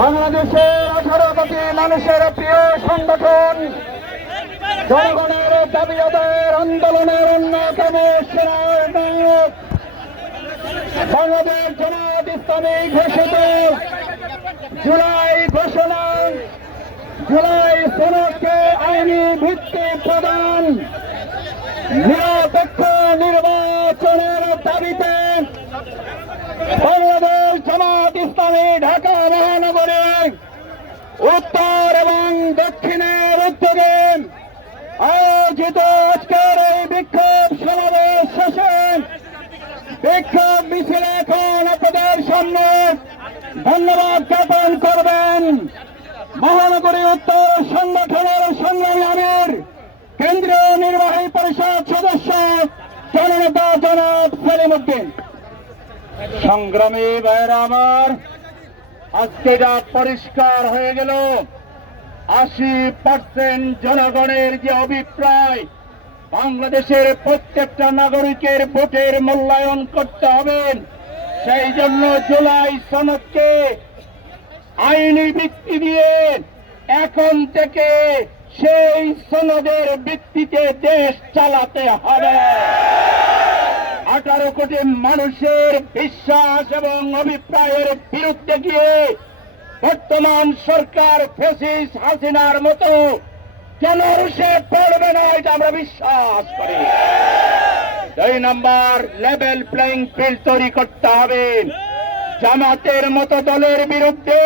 বাংলাদেশের 18 কোটি মানুষের প্রিয় সংগঠন জনগণের দাবি আদায়ের আন্দোলনের অন্যতম সেনানায়ক বাংলাদেশ জামাত ইসলামী ঘোষিত জুলাই সনদকে আইনি ভিত্তি প্রদান নিরপেক্ষ নির্বাচনের দাবিতে বাংলাদেশ জামাত ইসলামী ঢাকা মহানগরে উত্তর এবং দক্ষিণের উদ্যোগে আয়োজিত আজকের এই বিক্ষোভ সমাবেশ শেষে বিক্ষোভ মিছিল এখন আপনাদের সামনে ধন্যবাদ জ্ঞাপন করবেন মহানগরী উত্তর সংগঠনের সংগ্রামী আমির কেন্দ্রীয় নির্বাহী পরিষদ সদস্য জননেতা জনাব সেলিম উদ্দিন। সংগ্রামী ভাইয়েরা আমার, আজকে যা পরিষ্কার হয়ে গেল 80% জনগণের যে অভিপ্রায় বাংলাদেশের প্রত্যেকটা নাগরিকের ভোটের মূল্যায়ন করতে হবে, সেই জন্য জুলাই সনদকে আইনি ভিত্তি দিয়ে এখন থেকে সেই সনদের ভিত্তিতে দেশ চালাতে হবে। 18 কোটি মানুষের বিশ্বাস এবং অভিপ্রায়ের বিরুদ্ধে গিয়ে বর্তমান সরকার ফ্যাসিস্ট হাসিনার মতো জনরোষে পড়বে না, এটা আমরা বিশ্বাস করি। 2 নম্বর, লেভেল প্লেইং ফিল্ড তৈরি করতে হবে। জামাতের মতো দলের বিরুদ্ধে,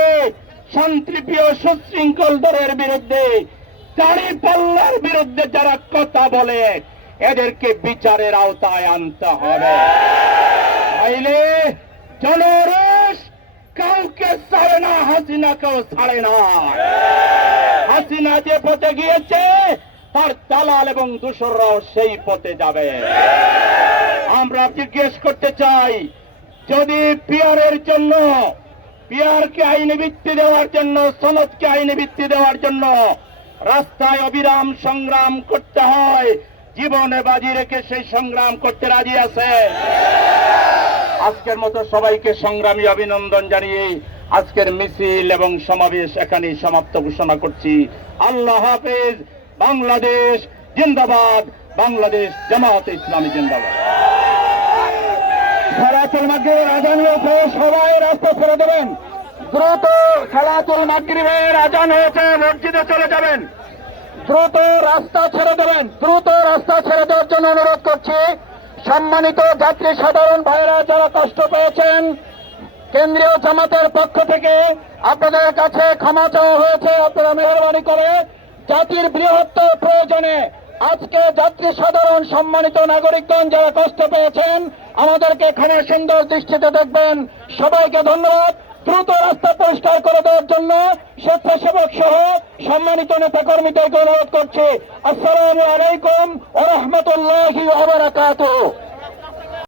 শান্তিপ্রিয় সুশৃঙ্খল দলের বিরুদ্ধে, দাঁড়িপাল্লার বিরুদ্ধে যারা কথা বলে এদেরকে বিচারের আওতায় আনতে হবে। তাইলে জনরোষ কাউকে ছাড়ে না, হাসিনাকেও ছাড়ে না। হাসিনা যে পথে গিয়েছে তার দালাল এবং দূষররাও সেই পথে যাবে। আমরা জিজ্ঞেস করতে চাই, যদি পিয়ারের জন্য, পিয়ারকে আইনি ভিত্তি দেওয়ার জন্য, সনদকে আইনি ভিত্তি দেওয়ার জন্য রাস্তায় অবিরাম সংগ্রাম করতে হয়, জীবনে বাজি রেখে সেই সংগ্রাম করতে রাজি আছে? আজকের মতো সবাইকে সংগ্রামী অভিনন্দন জানিয়ে আজকের মিছিল এবং সমাবেশ এখানেই সমাপ্ত ঘোষণা করছি। আল্লাহ হাফেজ। বাংলাদেশ জিন্দাবাদ। বাংলাদেশ জামাত ইসলামী জিন্দাবাদ। সালাতুল মাগরিবের আজান হয়েছে, সবাই রাস্তা ছেড়ে দেবেন। দ্রুত সালাতুল মাগরিবের আজান হয়েছে, মসজিদে চলে যাবেন। দ্রুত রাস্তা ছেড়ে দেবেন। দ্রুত রাস্তা ছেড়ে দেওয়ার জন্য অনুরোধ করছি। সম্মানিত যাত্রী সাধারণ ভাইরা যারা কষ্ট পেয়েছেন, কেন্দ্রীয় জামাতের পক্ষ থেকে আপনাদের কাছে ক্ষমা চাওয়া হয়েছে। আপনারা মেহরবানি করে জাতির বৃহত্তর প্রয়োজনে আজকে যাত্রী সাধারণ সম্মানিত নাগরিকগণ যারা কষ্ট পেয়েছেন আমাদেরকে ক্ষমা সুন্দর দৃষ্টিতে দেখবেন। সবাইকে ধন্যবাদ। দ্রুত রাস্তা পরিষ্কার করে দেওয়ার জন্য স্বেচ্ছাসেবক সহ সম্মানিত নেতা কর্মীদেরকে অনুরোধ করছি। আসসালামু আলাইকুম ওয়া রাহমাতুল্লাহি ওয়া বারাকাতুহু।